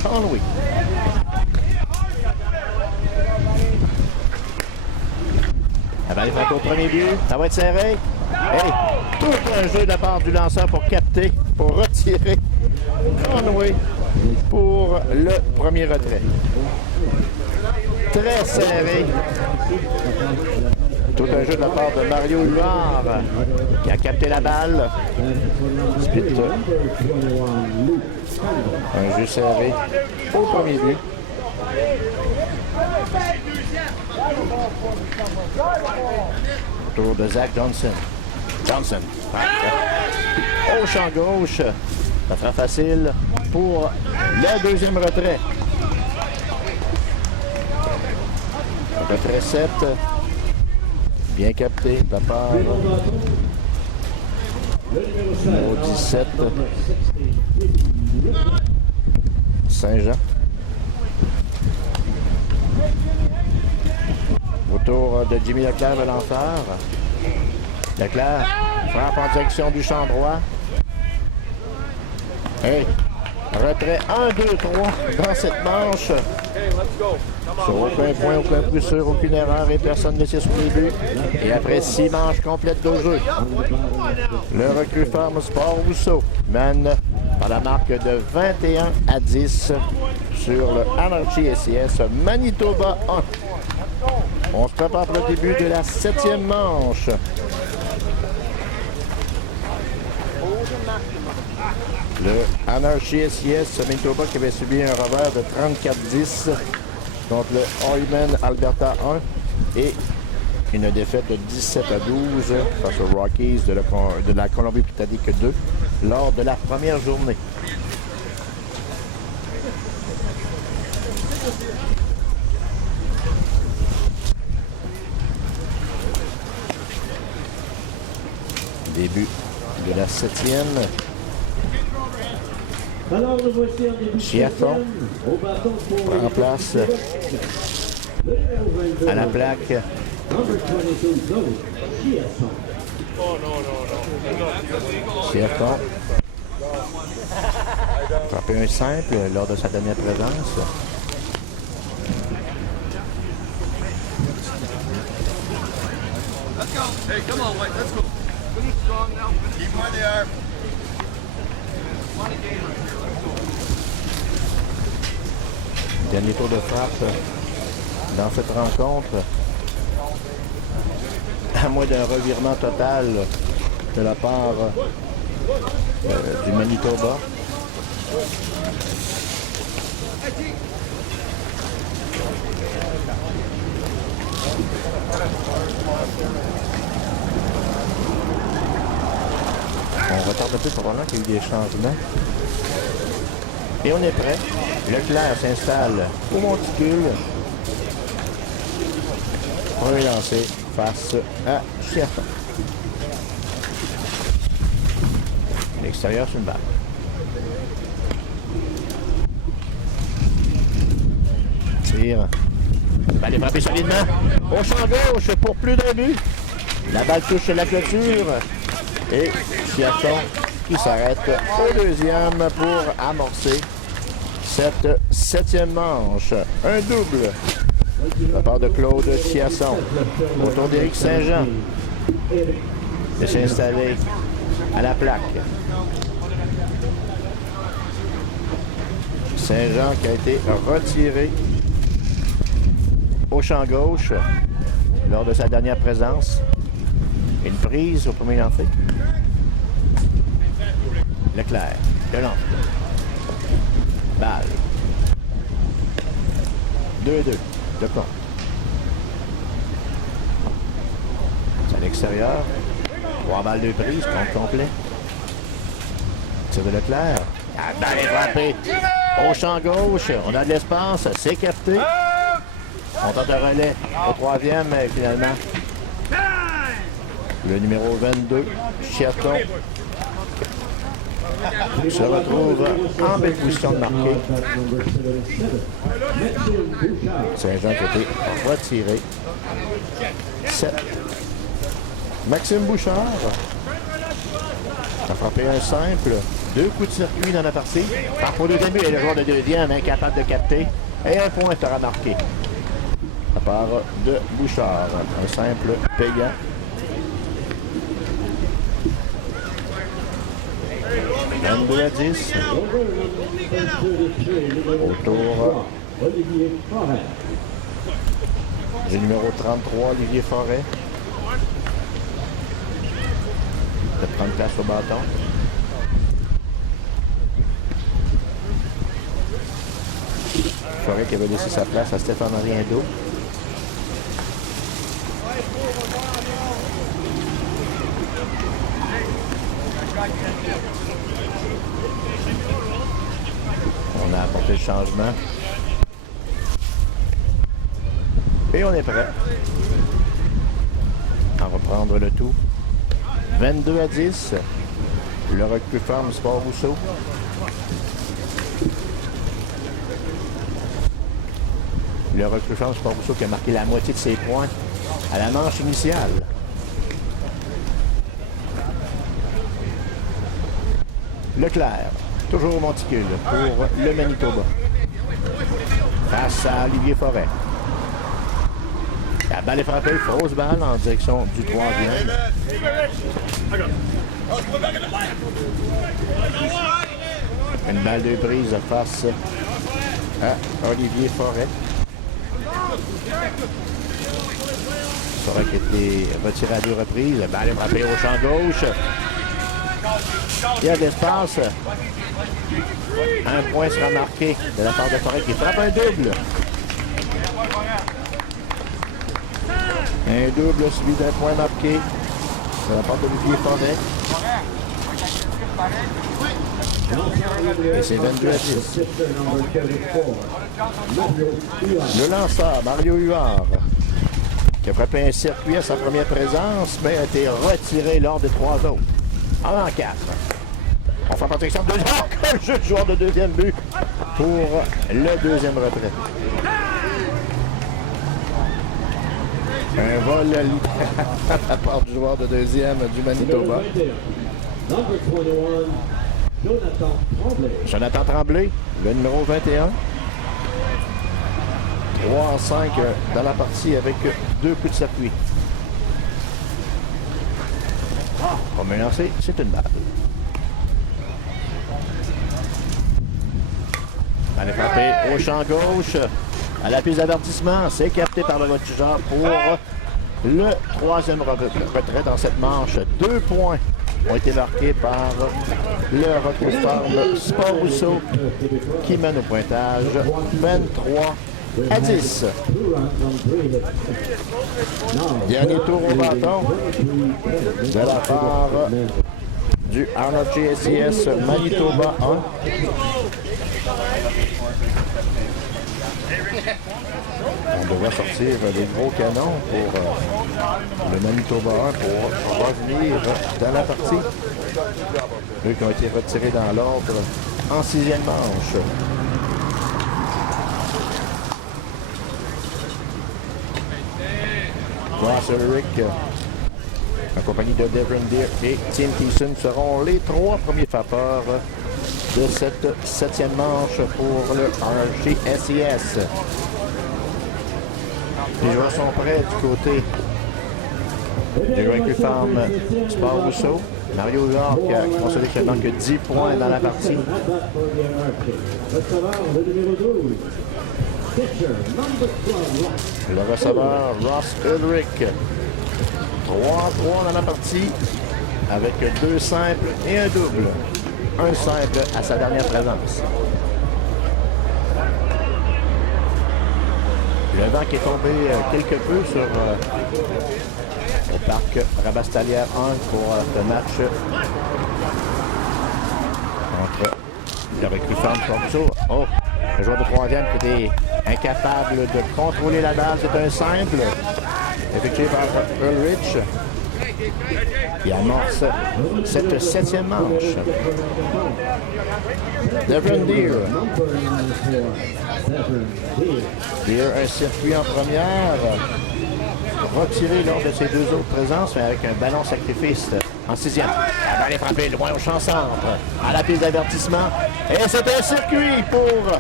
Conway. La balle est faite au premier but. Ça va être serré. Et tout un jeu de la part du lanceur pour capter, pour retirer Conway pour le premier retrait. Très serré. Tout un jeu de la part de Mario Huard qui a capté la balle. Split. Un jeu serré au premier but. Tour de Zach Johnson. Johnson. Au champ gauche. Ça sera facile pour le deuxième retrait. Retrait 7. Bien capté de la part numéro 17. Saint-Jean. Autour de Jimmy Leclerc, le lanceur. Leclerc frappe en direction du champ droit. Hey, retrait 1, 2, 3 dans cette manche. Sur aucun point, aucun coup sûr, aucune erreur et personne laissé sous les buts. Et après 6 manches complètes de jeu, le recrue Farm Sport Rousseau mène par la marque de 21 à 10 sur le Anarchy SIS Manitoba 1. On se prépare pour le début de la 7e manche. Le Anarchy SIS Manitoba qui avait subi un revers de 34-10 contre le Oyman Alberta 1 et une défaite de 17 à 12 face aux Rockies de la Colombie-Britannique 2 lors de la première journée. Début de la 7e. Alors, nous voici en début de Chiaffon au bâton pour prend place à la plaque. number 22, Zoe Chiasson. Chiaffon frappé un simple lors de sa dernière présence. Let's go. Hey, come on, White. Let's go. Finish strong now. Keep where they are. Dernier tour de frappe dans cette rencontre. À moins d'un revirement total de la part du Manitoba. On retarde un peu probablement qu'il y a eu des changements. Et on est prêt. Leclerc s'installe au monticule. On est lancé face à Chiaffon. L'extérieur sur une balle. Tire. La balle est frappée solidement. Au champ gauche pour plus d'un but. La balle touche la clôture. Et Chiaffon qui s'arrête au deuxième pour amorcer cette 7e manche. Un double de la part de Claude Chiasson. Autour d'Éric Saint-Jean. Il s'est installé à la plaque. Saint-Jean qui a été retiré au champ gauche lors de sa dernière présence. Une prise au premier lancer. Leclerc, de l'entrée. Balle. 2-2 de compte. C'est à l'extérieur. 3 balles de prise, compte complet. Tir de Leclerc. La balle est frappée. Au champ gauche, on a de l'espace, c'est capté. On tente un relais au 3e, mais finalement, le numéro 22, Chiaffon, se retrouve en belle position de marquer. Saint-Jean qui a été retiré. 7. Maxime Bouchard a frappé un simple. 2 coups de circuit dans la partie. Par au deuxième but, et le joueur de deuxième incapable de capter. Et un point sera marqué. À part de Bouchard. Un simple payant. 22 à 10. Au tour du numéro 33, Olivier Forêt. De prendre place au bâton. Forêt qui avait laissé sa place à Stéphane-Marie Indo. On a apporté le changement. Et on est prêt à reprendre le tout. 22 à 10. Le recul ferme Sport Rousseau. Le recul ferme Sport Rousseau qui a marqué la moitié de ses points à la manche initiale. Leclerc, toujours au monticule pour le Manitoba. Face à Olivier Forêt. La balle est frappée, fausse balle en direction du troisième. Une balle de prise face à Olivier Forêt. Forêt qui a été retiré à 2 reprises. La balle est frappée au champ gauche. Il y a de l'espace. Un point sera marqué de la part de Forêt qui frappe un double. Un double suivi d'un point marqué de la part d'Olivier Forêt. Et c'est 22 à 10. Le lanceur, Mario Huard, qui a frappé un circuit à sa première présence, mais a été retiré lors des 3 autres. En 4. On fait protection de deuxième. Quel jeu de joueur de deuxième but pour le deuxième retrait. Un vol à la part du joueur de deuxième du Manitoba. Jonathan Tremblay, le numéro 21. 3 en 5 dans la partie avec 2 coups de circuit. On va me lancer, c'est une balle. Elle est frappée au champ gauche. À la piste d'avertissement, c'est capté par le voltigeur pour le troisième retrait dans cette manche. 2 points ont été marqués par le recul farm Sport Rousseau qui mène au pointage 23 à 10. Dernier tour au bâton de la part du Arnold GSCS Manitoba 1. On devrait sortir des gros canons pour le Manitoba 1 pour revenir dans la partie. Eux qui ont été retirés dans l'ordre en 6e manche. Ross Ulrich, en compagnie de Devin Deer et Tim Thiessen, seront les 3 premiers frappeurs de cette 7e manche pour le RGSCS. Les joueurs sont prêts du côté du recul farm Sport Rousseau. Mario Huard qui a consolé seulement que 10 points dans la partie. Le receveur Ross Ulrich. 3-3 dans la partie avec 2 simples et un double. Un simple à sa dernière présence. Le vent qui est tombé quelque peu sur au parc Rabastalière 1 pour le match entre le recul farm Rousseau. Oh, le joueur de troisième qui était incapable de contrôler la balle. C'est un simple effectué par Ulrich qui amorce cette 7e manche. Devin Deer. Deer, un circuit en première. Retiré lors de ses 2 autres présences, mais avec un ballon sacrifice en 6e. La balle est frappée loin au champ centre. À la piste d'avertissement. Et c'est un circuit pour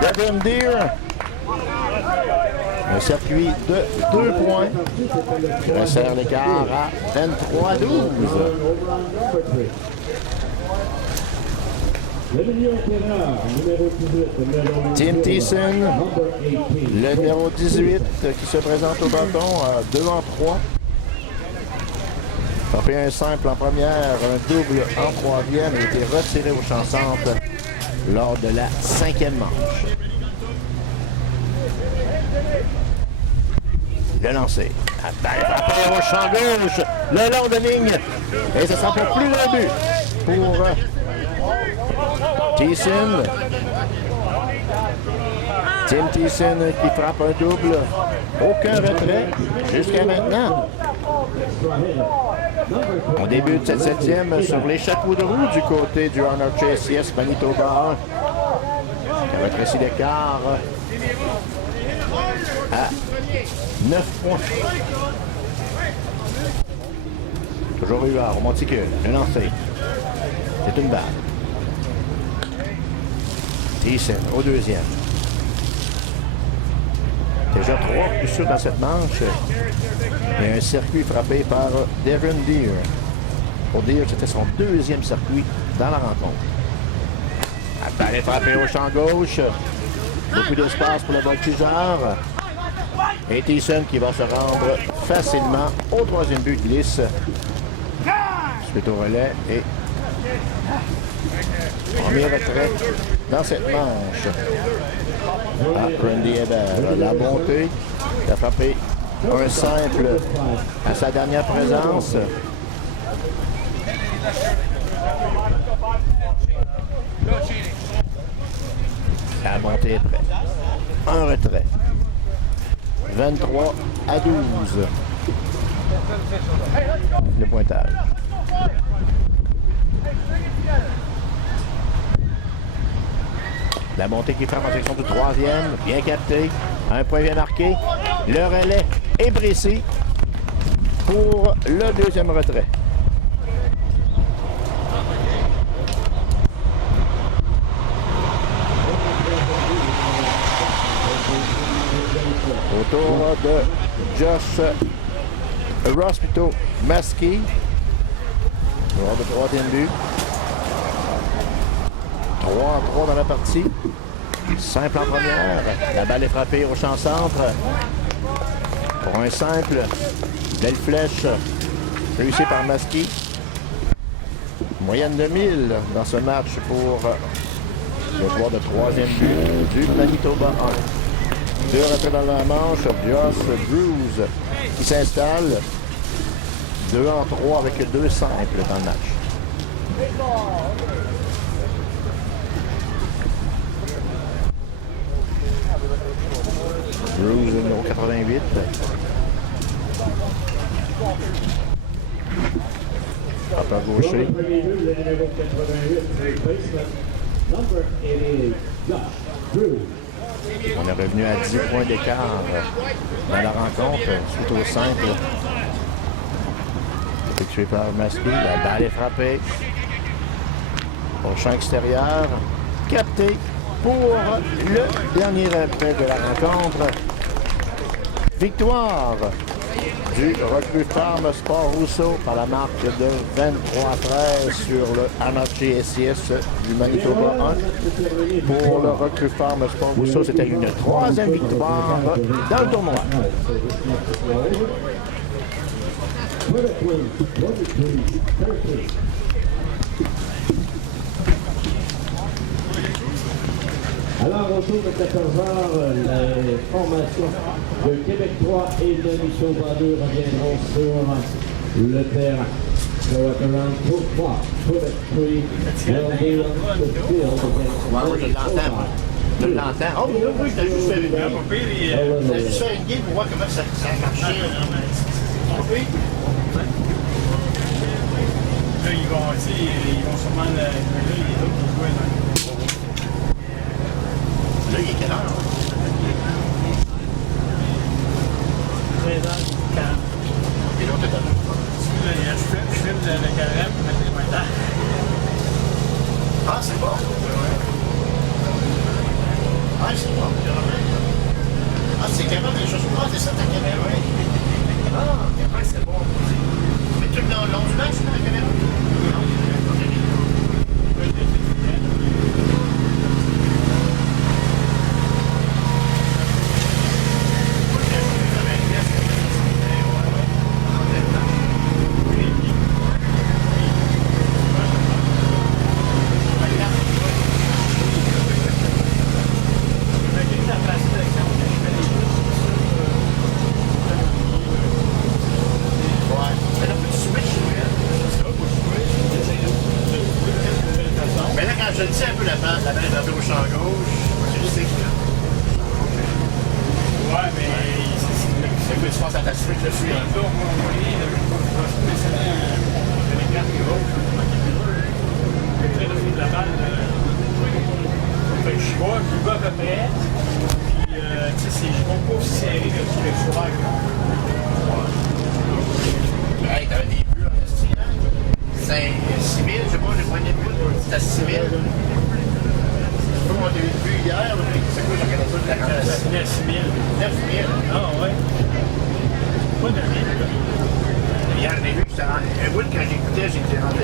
Devin Deer. Un circuit de 2 points qui resserre l'écart à 23-12. Le milieu intérieur, numéro 18. Tim Thiessen, Number 18. le numéro 18 qui se présente au bâton à 2 en 3. Frappé un simple en première, un double en troisième. Il a été retiré au champ centre lors de la 5e manche. Le lancer. Frappé au champ gauche, le long de ligne. Et ce sera pour plus d'un but pour Thiessen. Tim Thiessen qui frappe un double. Aucun retrait jusqu'à maintenant. On débute cette 7e sur les chapeaux de roue du côté du Honor JCS Manitoba 1. Qui a rétréci l'écart à 9 points. Toujours Huard au monticule. Le lancer. C'est une balle. Thiessen au deuxième. Déjà 3 coups sûrs dans cette manche. Il y a un circuit frappé par Devin Deer. Pour Deer, c'était son 2e circuit dans la rencontre. La balle est frappée au champ gauche. Beaucoup d'espace pour le voltigeur. Et Thiessen qui va se rendre facilement au 3e but de glisse. Suite au relais et premier retrait dans cette manche. Randy Hebert, la bonté, il a frappé un simple à sa dernière présence. La bonté est prête. Un retrait. 23 à 12. Le pointage. La montée qui frappe en section du 3e, bien capté. Un point bien marqué. Le relais est précis pour le 2e retrait. Autour de Josh Ross plutôt Maskey. Lors de 3e but. 3-3 dans la partie. Simple en première. La balle est frappée au champ centre. Pour un simple. Belle flèche. Réussie par Maskey. Moyenne de 1000 dans ce match pour le droit de 3e but du Manitoba 1. 2 retraits dans la manche. Josh Drews qui s'installe. 2 en 3 avec 2 simples dans le match. Drews, numéro 88. Frappeur gaucher. On est revenu à 10 points d'écart dans la rencontre suite au simple. Effectué par Maskey. La balle est frappée. Au champ extérieur. Capté pour le dernier retrait de la rencontre. Victoire du recrue Farm Sport Rousseau par la marque de 23-13 sur le Anarchy SCS du Manitoba 1. Pour le recrue Farm Sport Rousseau, c'était une 3e victoire dans le tournoi. Alors, autour de 14h, les formations de Québec 3 et de Manitoba 2 reviendront sur le terrain. So at around 2 o'clock, Quebec 3 will be on the field against Je l'entends. Oh, oui, je t'ai juste fait une game. Je t'ai juste fait une game pour voir comment ça marchait. Oui. Là, ils vont sûrement les autres qui jouent là. Là, il est quelle heure? 13h40. Et l'autre est à l'heure. Je filme le carême, je mets les pointages. Ah, c'est bon. Ah, c'est bon. Ah, c'est carrément des choses. Ah, c'est ça ta caméra. Ah, carrément, c'est bon. Mais tu le long du match, la caméra? Non. sont satisfaits que je suis. Je vois à peu près. Puis, tu sais, je ne pas aussi serré que ce que je soir. Hey, t'avais des buts en estime. 6 000, je sais pas, j'ai pris des buts, c'était 6 000. C'est pas mon début de but hier, mais c'est quoi, j'ai regardé ça de la campagne. 9 000. 9 000. Ah ouais. Pas de 1000. Hier, j'ai vu que c'était un bout quand j'écoutais, j'étais rentré.